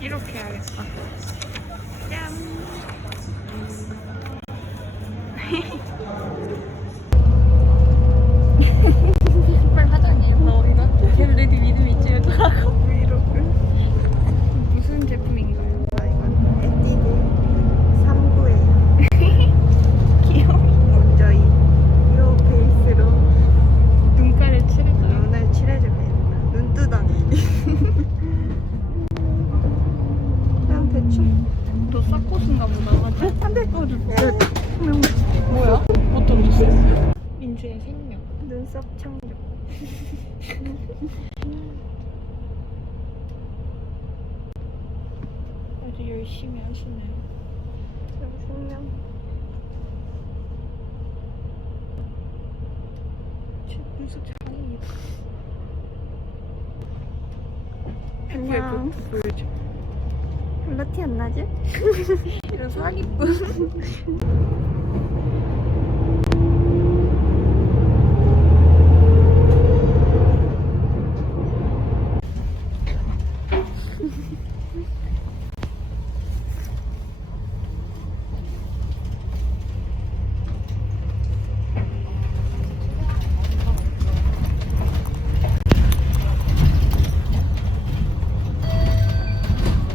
이렇게 해야겠다. 짠. 빨리 하자니. 너 이거 걔네들 믿음 있지 말라고. 브이로그 무슨 제품인가요? 아 이건 에뛰드 3구예요. 귀여워. 먼저 이 베이스로 눈가를 칠해줘요. 눈을 칠해주면 눈두덩이. 그냥 대충 너 싹코스인가 보다. 한대 꺼주세요. 뭐야? 어떤 뉴스? 민주의 생명. 눈썹 청력. 아주 열심히 하시네요. 생명. 제 눈썹 장이에요. 안녕. 보여줘. 별로 티 안 나지? 이런 사기꾼.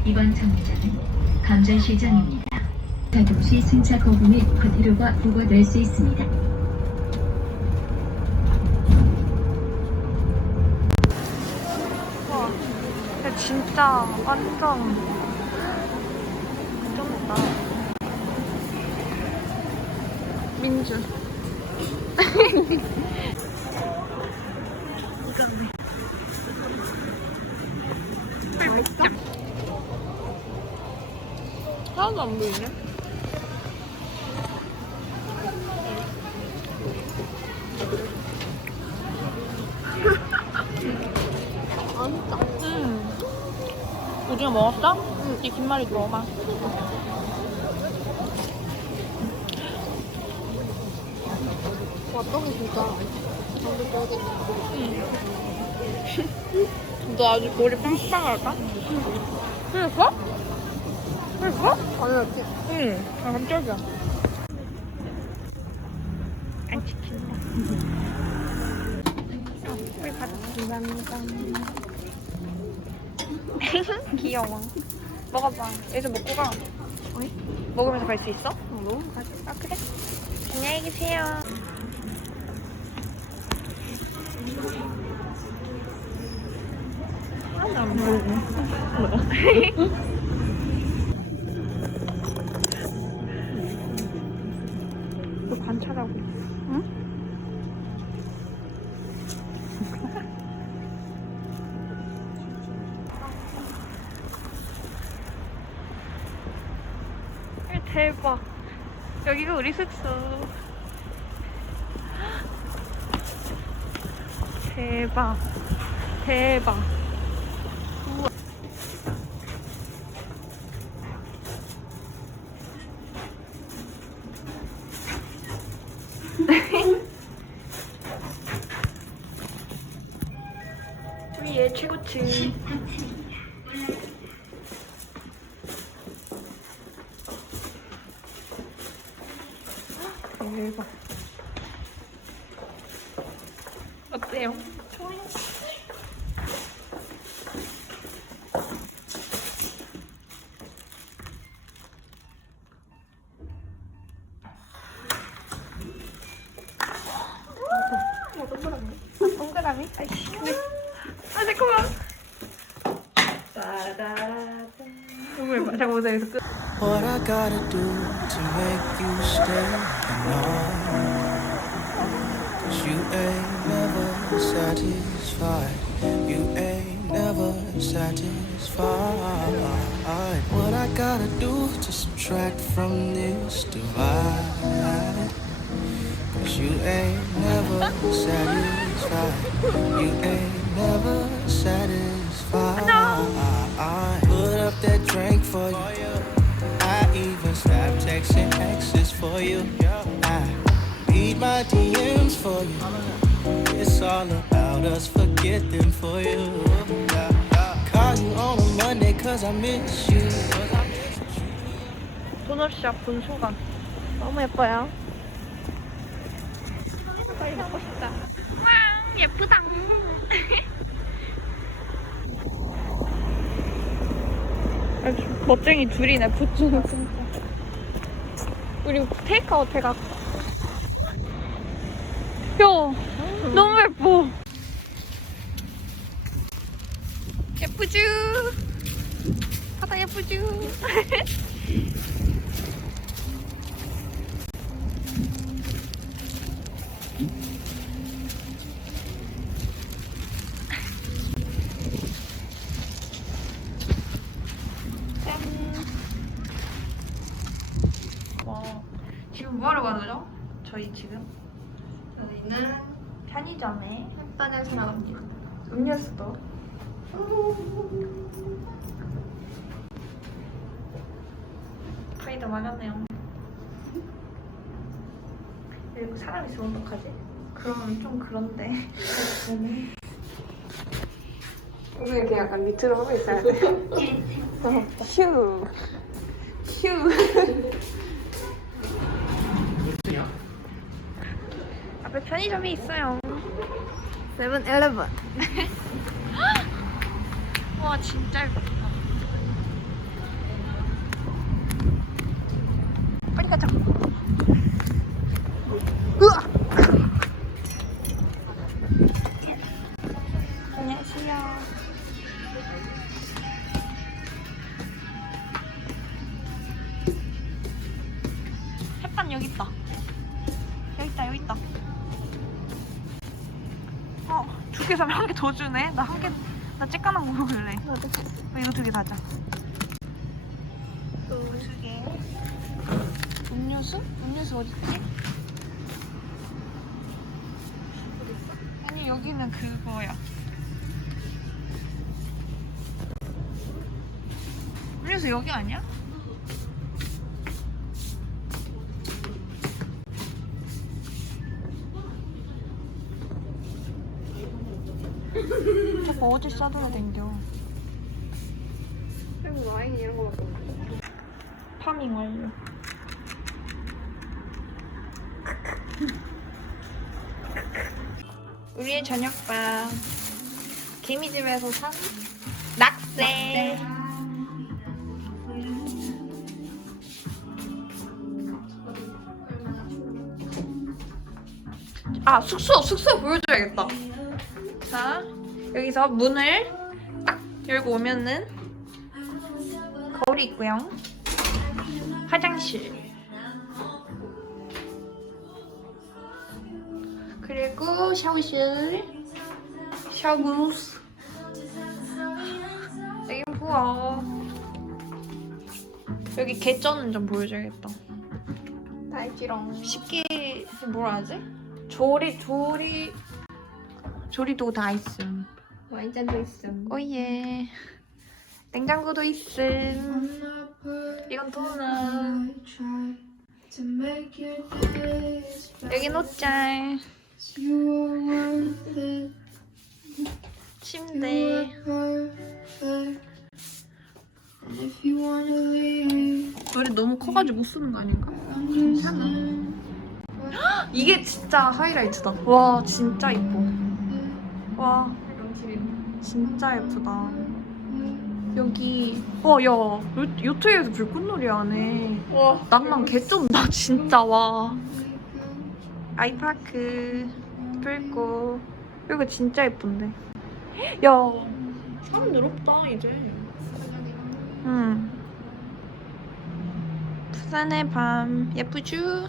이번 정류장은 감전시장입니다. 가동 시 승차 거부 및 과태료가 부과될 수 있습니다. 와, 진짜 완전 쩐다. 민주. 이건데. 맛있어? 하나도 안 보이네. 맛있다. 오징어 먹었어? 응. 이 김말이 먹어봐. 와 떡이 진짜 완전 쫄깃해. 너 아주 머리 빵빵할까? 그랬어? 그랬어? 당연하지. 응. 아, 깜짝이야. 안 시킨다. 우리 감사합니다. 귀여워. 먹어봐. 여기서 먹고 가. 어이? 먹으면서 갈 수 있어? 너무 가지. 아, 그래? 안녕히 계세요. 하나도 안 보이네. 뭐야? 너 관찰하고 있어. 응? 대박. 여기가 우리 숙소. 대박. 대박. 우와. 위에 최고층. 대박. 어때요? 좋아요. 동그라미? 아이씨. 아, 잠깐만. 따다라따. 이거 해봐. 잠깐 보자. 여기서 끝. What I gotta do to make you stay tonight? 'Cause you ain't never satisfied. You ain't never satisfied. What I gotta do to subtract from this divide? 'Cause you ain't never satisfied. You ain't never satisfied. Put up that drink for you. I even stopped texting exes for you. I read my DMs for you. It's all about us forgetting for you. Call you on a Monday. cause I miss you. 도넛샵 본 소감. 너무 예뻐요. 빨리 먹고 싶다. 와, 예쁘다. 아주 멋쟁이 둘이네, 부츠는 진짜. 우리 테이크아웃 해갖고. 야, 너무 예뻐. 예쁘쥬? 바다 예쁘쥬? 짠. 와, 지금 뭐하러 가는 거죠? 저희 지금? 저희는 편의점에 햇반을 사러 갑니다. 음료수도 거의 다 마셨네요. 그리고 사람 있으면 어떡하지? 그러면 좀 그런데. 오늘 이렇게 약간 밑으로 하고 있어야 돼. 휴. 휴. 앞에 편의점이 있어요. 세븐일레븐. 와, 진짜 예쁘다. 빨리 가자. 으악! 안녕하세요. 햇반 여기 있다. 여기 있다, 여기 있다. 두 개 사면 한 개 더 주네. 나 쬐까만 거 먹을래. 나도. 이거 두 개 사자. 또 두 개. 음료수? 음료수 어딨지? 어딨어? 아니, 여기는 그거야. 음료수 여기 아니야? 자꾸 어디 싸돌아 댕겨. 그리고 와인 이런 거밖에 없어. 파밍 완료. 우리의 저녁밥. 개미집에서 산 낙새. 아, 숙소 보여줘야겠다. 자, 여기서 문을 딱 열고 오면은 거울이 있고요. 화장실. 그리고 샤워실. 샤워스. 여기 부어. 여기 개쩌는 좀 보여줘야겠다. 다 있지롱. 쉽게 뭐라 하지? 조리도 다 있음. 와인잔도 있음. 오예. 냉장고도 있음. 이건 토너. 여기 옷장. 침대. 머리 너무 커가지고 못 쓰는 거 아닌가? 괜찮아. 이게 진짜 하이라이트다. 와, 진짜 이뻐. 와, 진짜 예쁘다. 여기 와, 야, 요트에서 불꽃놀이 하네. 와. 낭만 개쩐다 진짜. 와, 아이파크 불꽃. 여기 진짜 예쁜데. 야, 사람 늘었다 이제. 응. 부산의 밤 예쁘쥬?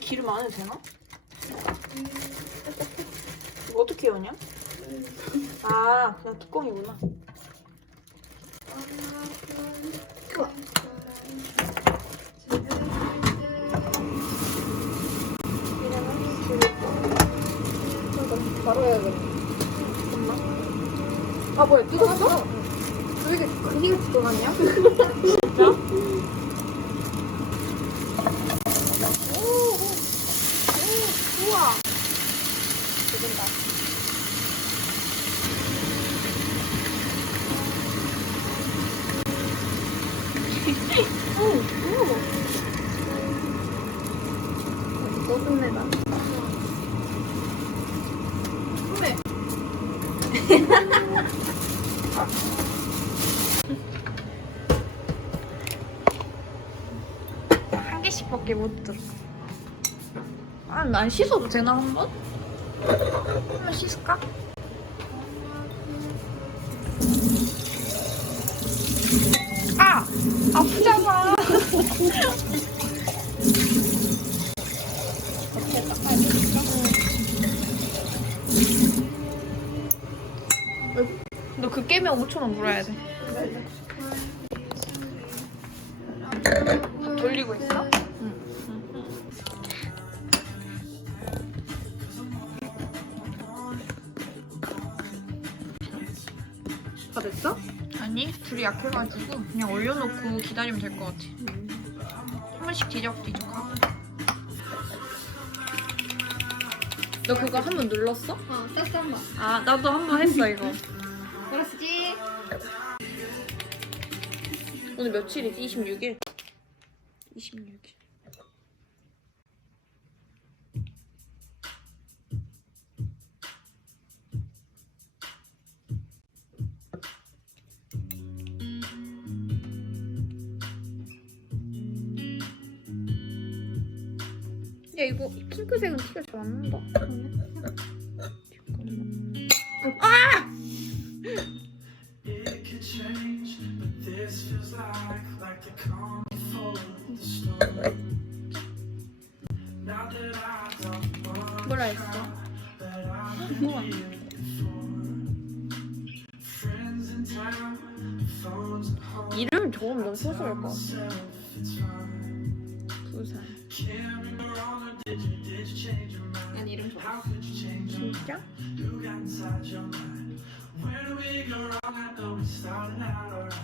기름 안 해도 되나? 이거 어떻게 여냐? 아, 그냥 뚜껑이구나. 바로 해야겠네. 아, 뭐야, 뜯었어? 왜 이렇게 그니같이 떠났냐? 진짜? 익은다. 또 끝내다. 그래. 한 개씩밖에 못 들어. 아, 난 씻어도 되나 한 번? 한번 씻을까? 아! 아프잖아. 너 그 깨면 5,000원 물어야 돼. 다 돌리고 있어? 다 됐어? 아니, 불이 약해가지고 그냥 올려놓고 기다리면 될 것 같아. 한 번씩 뒤적뒤적하고. 너 그거 한 번 눌렀어? 땄어 한 번. 아, 나도 한 번 했어 이거. 그렇지. 오늘 며칠이지? 26일? 26일. 야, 이거 핑크색은 티가 잘 안 난다. 잠깐만. 아! It could change, but this feels like the calm before the storm. Now that I don't want 뭐라 했어? that I've been here before. Friends in town, phones at home. 이름을 적으면 너무 소소할 것 같아. Myself, it's fine. 부산. Can't be wrong, or did you change your mind? 난 이름 좋아. How could you change your mind? 진짜? Who got inside your mind? Where do we go wrong? I know we started out alright.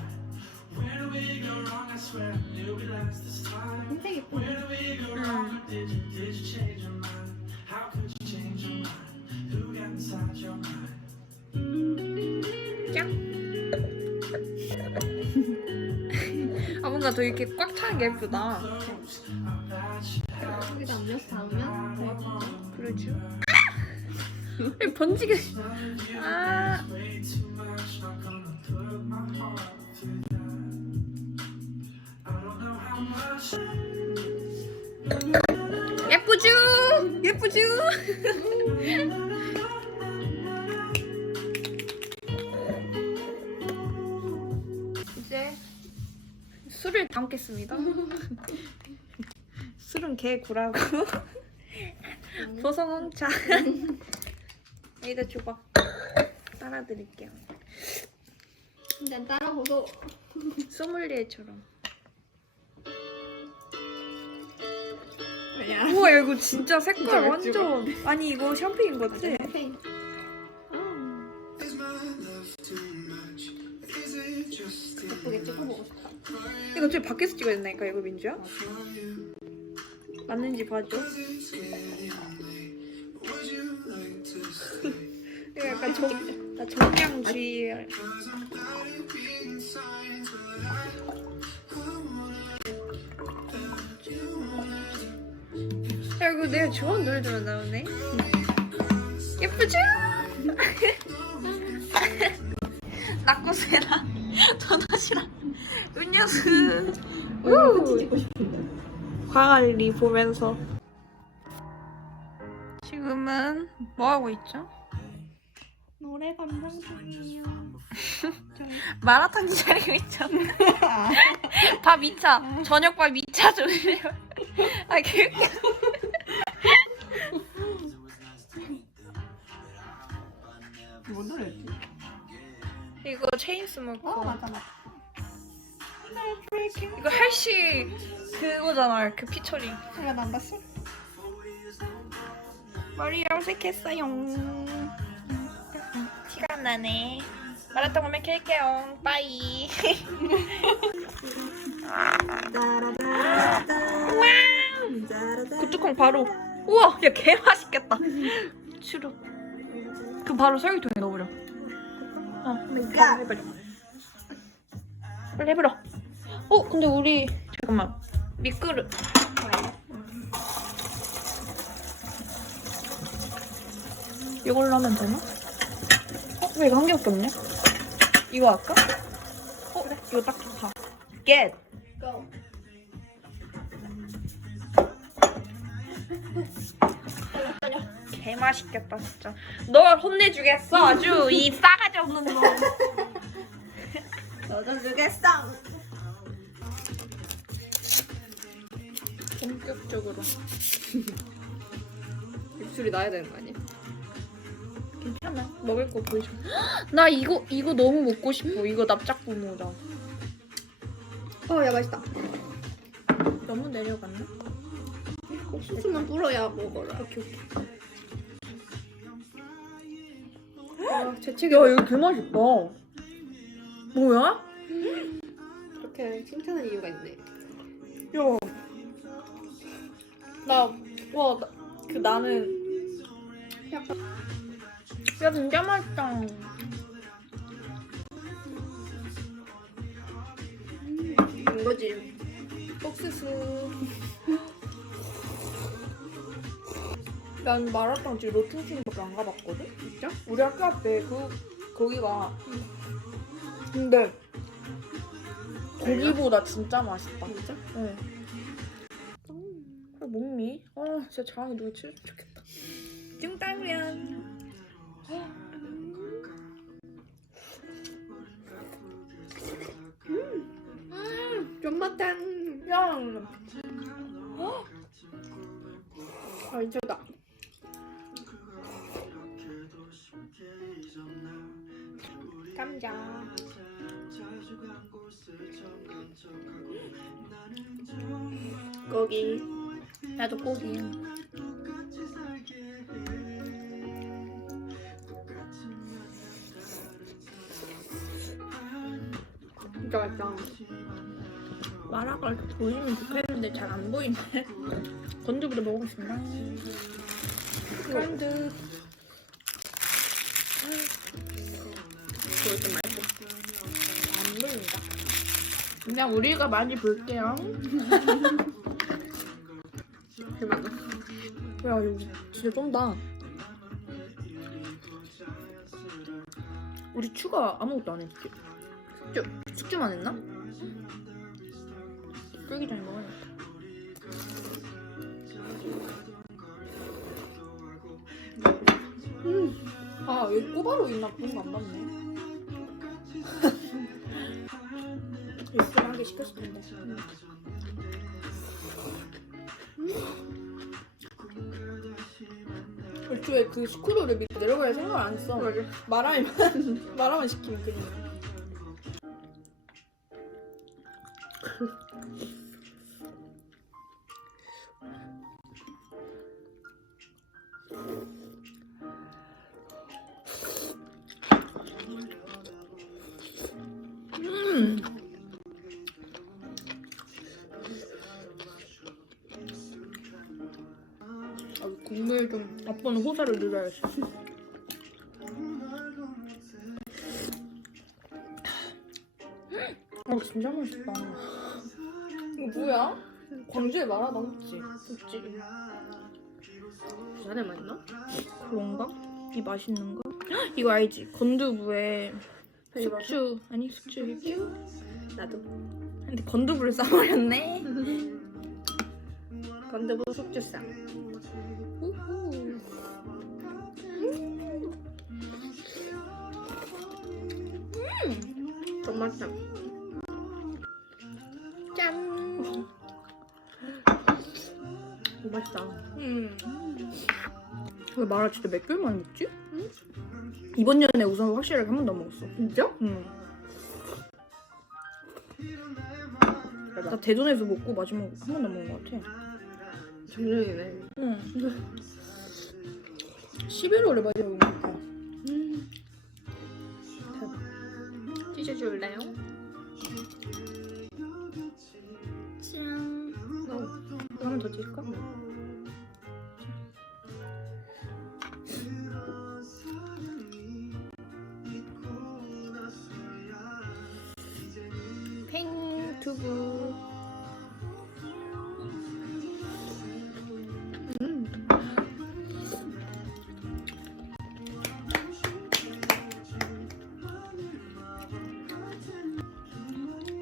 Where do we go wrong? I swear I knew we last this time. 흰색 예쁘네. Where do we go wrong? Or did you change your mind? How could you change your mind? Who got inside your mind? 짱. 아, 뭔가 더 이렇게 꽉 차는 게 예쁘다. 여기다 음료수 담으면 되겠다. 그러죠? 왜 번지게. 아. Way too much, not gonna put my heart through that. I don't know how much. 예쁘죠? 예쁘죠? 이제 술을 담겠습니다. 술은 개구라고. 보성홍차. 여기다 줘봐. 따라드릴게요. 한잔 따라보소. 소믈리에처럼. 왜냐? 우와, 야, 이거 진짜 색깔 진짜 맥주가. 완전. 아니, 이거 샴페인 거지? 샴페인. Is my love too much? Is it just 예쁘게 찍어보고 싶다. 이거 저기 밖에서 찍어야 된다니까, 이거 민주야? 맞는지 봐줘. it's getting late? Would you like to stay? 이거 약간 나 정량주의. Cause I'm tired of being silent, but I wanna that you wanna. 야, 이거 내가 좋아하는 노래들만 나오네. 예쁘죠? 낙고새라 도넛이랑 음료수. 같이 찍고 싶은데. 광안리 보면서. 지금은 뭐 하고 있죠? 노래 감상 중이에요. 마라탕 기다리고 있잖아. 밥 2차. 저녁밥 2차 줄래요? 아, 개웃겨. 뭔 노래였지? 이거 체인스모커. 맞아. 이거 할시 그거잖아. 그 피처링. 내가 난 봤어. 머리 염색했어요. 티가 안 나네. 마라탕 오면 켤게요. 빠이. 와우. 그 뚜껑 바로. 우와, 야, 개 맛있겠다. 추룩. 그 바로 설기통에 넣어버려. 근데 바로 해버려. 빨리 해버려. 근데 우리 잠깐만 밑그릇. 이걸로 하면 되나? 왜 이거 한 개밖에 없네? 이거 할까? 그래. 이거 딱 좋다. Get. Go. 개 맛있겠다 진짜. 널 혼내주겠어 아주 이 싸가지 없는 놈. 너도 주겠어. 본격적으로. 입술이 나야 되는 거 아니야? 괜찮아. 먹을 거 보여줘. 나 이거 너무 먹고 싶어. 이거 납작부모다. 야 맛있다. 너무 내려갔나? 옥수수만 뿌려야 먹어라. 오케이. 재채기. 야 이거 개 맛있다. 뭐야? 그렇게 칭찬할 이유가 있네. 야. 나는 약간. 야 진짜 맛있다. 이거지. 옥수수. 난 마라탕 지금 로팅층밖에 안 가봤거든? 진짜? 우리 학교 앞에 거기가 근데 거기보다 진짜 맛있다. 진짜? 응. 목미? 진짜 장이 누가 치우면 좋겠다. 찜닭면. 존맛탕. 야. 미쳤다. 감자. 고기. 나도 고기. 진짜 맛있다. 마라가 이렇게 보이면 좋겠는데 잘 안 보이네. 건두부도 먹어보겠습니다. 건두. 그거 좀 맛있어. 안 보입니다. 그냥 우리가 많이 볼게요. 대박. 야 이거 진짜 쫀다. 우리 추가 아무것도 안 했지? 숙주만 했나? 끓기 전에 먹어야겠다. 여기 꼬바로 있나 그런 거 안 봤네. 육수를 한 개 시켰을 텐데. 애초에 그 스쿠버를 밑에 내려갈 생각을 안 했어. 마라만 시키면 그냥. 국물 좀. 아빠는 호사를 늘어야지. 진짜 맛있다. 이거 뭐야? 광주에 마라 나왔지? 없지? 부산에 맛있나? 그런가? 이 맛있는 거? 이거 알지? 건두부에 숙주. 아니 숙주 휘 나도. 근데 건두부를 싸버렸네. 건두부 숙주쌈. 존맛탕. 짠. 오, 맛있다. 왜 마라 진짜 몇 개월 만에 먹지? 이번 년에 우선 확실하게 한 번도 안 먹었어. 진짜? 응. 나 대전에서 먹고 마지막 한 번도 안 먹은 것 같아. 작년이네. 응. 11월에 마지막에 먹은 것 같아. 찢어줄래요? 짠. 하나 더 찔까? 두부.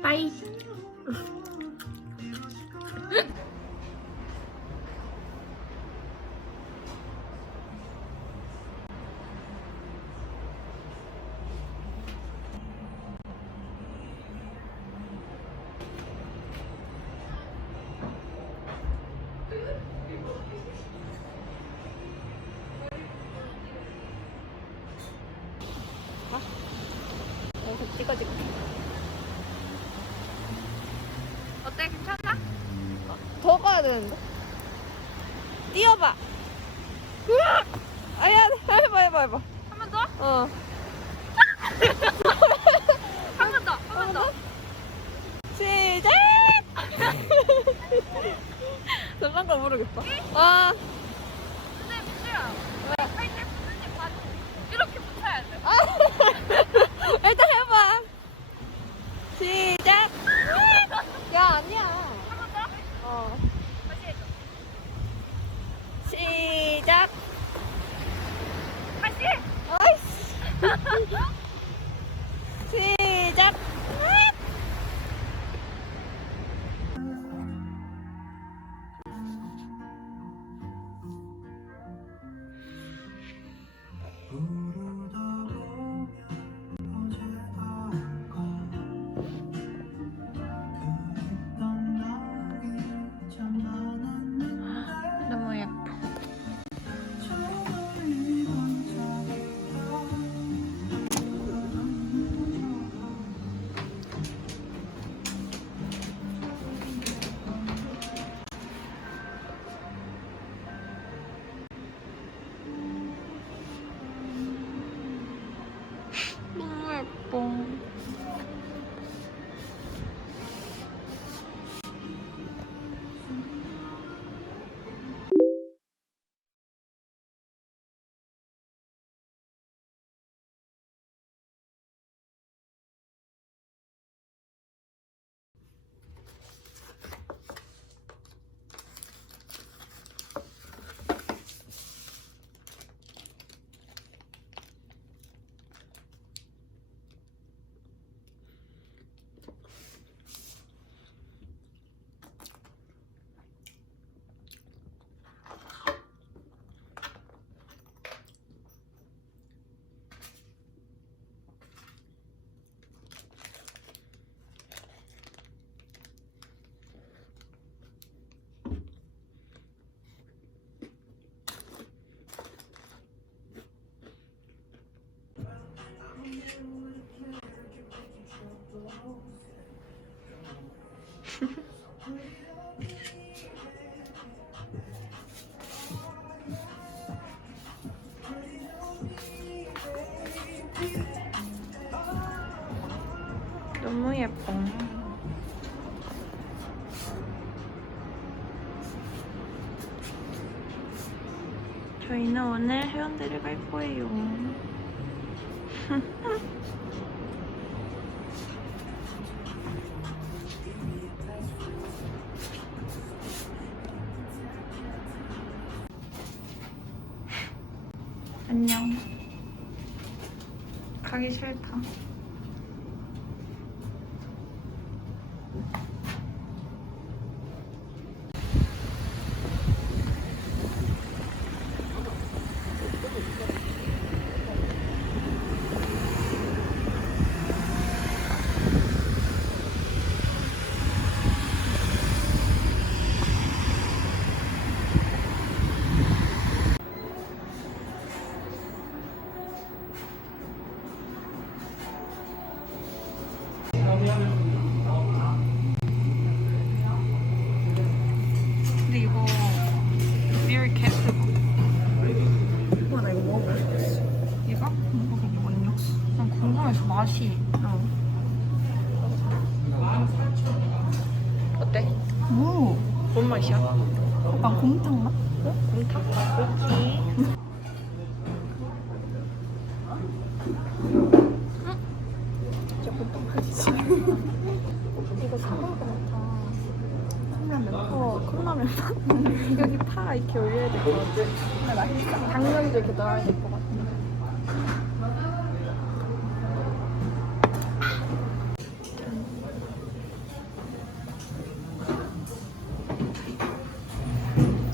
빠이. 여기서 찍어줄게. 어때? 괜찮아? 더 가야 되는데? 뛰어봐. 으악! 아야, 해봐. 한 번 더? 어. 한 번 더, 한 번 더. 시작! 잠깐 거 모르겠다. 아. 근데 민주야, 할때 부모님 봐. 이렇게 붙여야 돼. 일단 해봐. 시작. 야, 아니야. 한 번 더? 어. 다시 해줘. 시작. 다시. 아이씨. 시작. 너무 예뻐. 너무 예뻐. 너무 예뻐. 저희는 오늘 해운대를 갈 거예요. 안녕. 가기 싫다. 근데 이거 리얼 개뜨거. 우와, 나 이거 먹어볼래. 이거? 먹어보거든요. 난 궁금해서 맛이. 어때? 오, 뭔 맛이야? 약간 곰탕 맛? 곰탕? 오케이. 진짜 곰탕 맛이지. 이거 사먹어. 파 이렇게 올려야 될 것 같아. 근데 맛있어. 당면도 이렇게 넣어야 될 것 같아.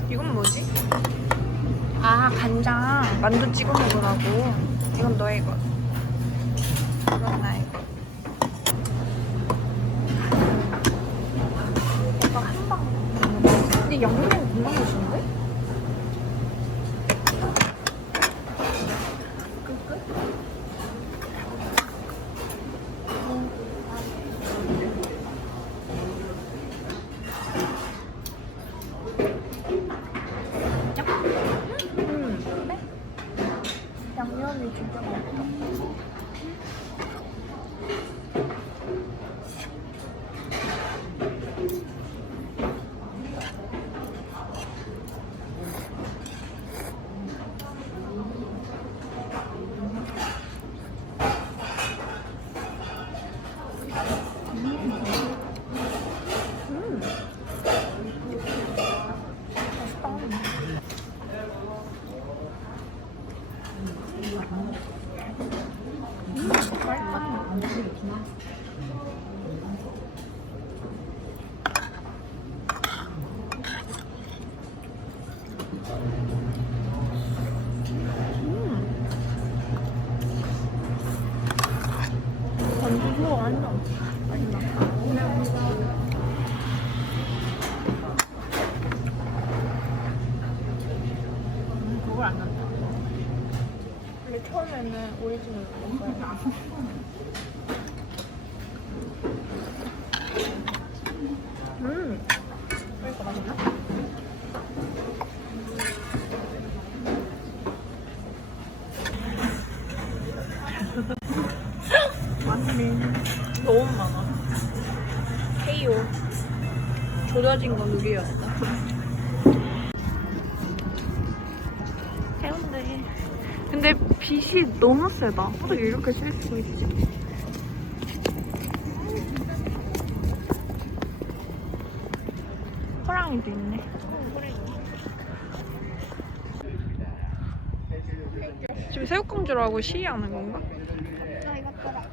이건 뭐지? 아, 간장. 만두 찍어 먹으라고. 이건 너의 이거. 이건 나의 거. 약간 한방. 근데 양념이 금방 오시는데? 양념이 진짜 맛있다. 완전 완전 맛있다. 그걸 안 넣었다. 원래 처음에는 오리지널 먹어야 돼. 그러니까 맛있나? 많네. 너무 많아. 헤이요. 조져진 건 우리였다. 해운대. 근데 빛이 너무 세다. 어떻게 이렇게 셀 수 있지? 호랑이도 있네. 지금 새우깡주라고 시위하는 건가? 나 이거 떠라.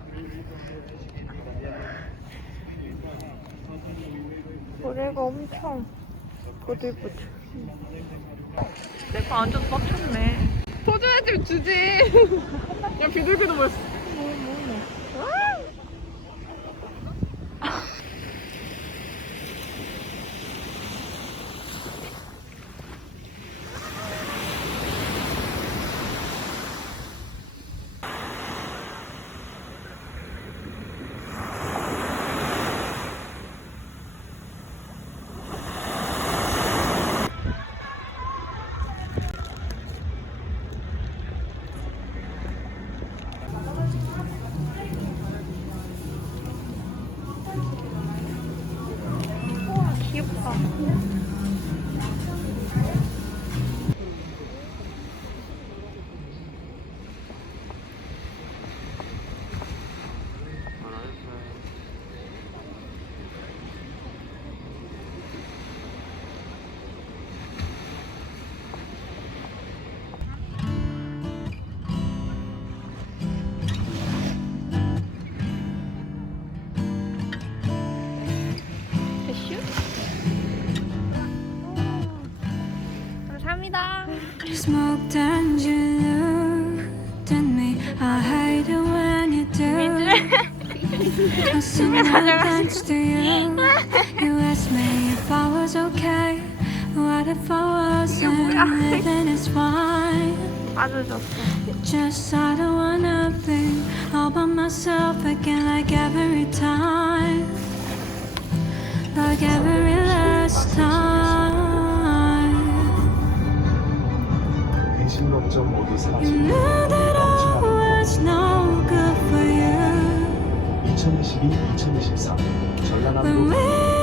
고래가 엄청 보들보들. 내가 완전 빡쳤네. 포즈해주면 주지. 야, 비둘기도 보였어. 귀엽다. 대슈? 감사합니다. Smoked and you looked at me. I hate it when you do. Someone thanks to you. You asked me if I was okay. What if I wasn't? Then it's fine. 빠져줬어. Just I don't wanna be all by myself again, like every time, like every last time. 배신업점 모두 You 사라지고 knew that I was no good for you. 2022-2023 When 전라남도 we